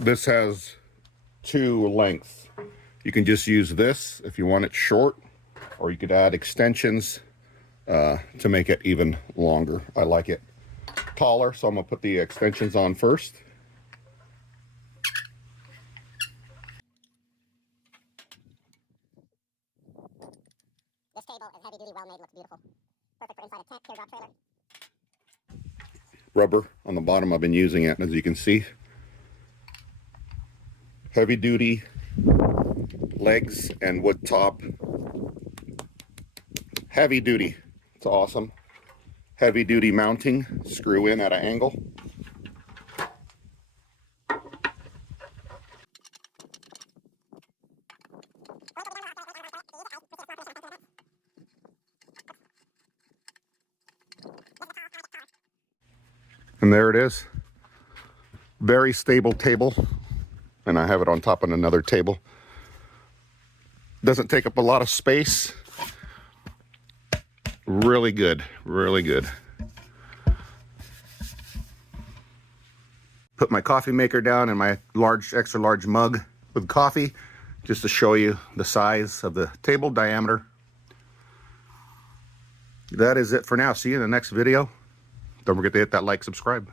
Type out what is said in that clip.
This has two lengths. You can just use this if you want it short, or you could add extensions to make it even longer. I like it taller, so I'm gonna put the extensions on first. This table is heavy duty, well made, looks beautiful. Perfect for inside a tent, teardrop trailer. Rubber on the bottom, I've been using it, as you can see. Heavy duty legs and wood top. Heavy duty, it's awesome. Heavy duty mounting, screw in at an angle. And there it is. Very stable table. And I have it on top of another table. Doesn't take up a lot of space. Really good, really good. Put my coffee maker down in my extra large mug with coffee, just to show you the size of the table diameter. That is it for now. See you in the next video. Don't forget to hit that like, subscribe.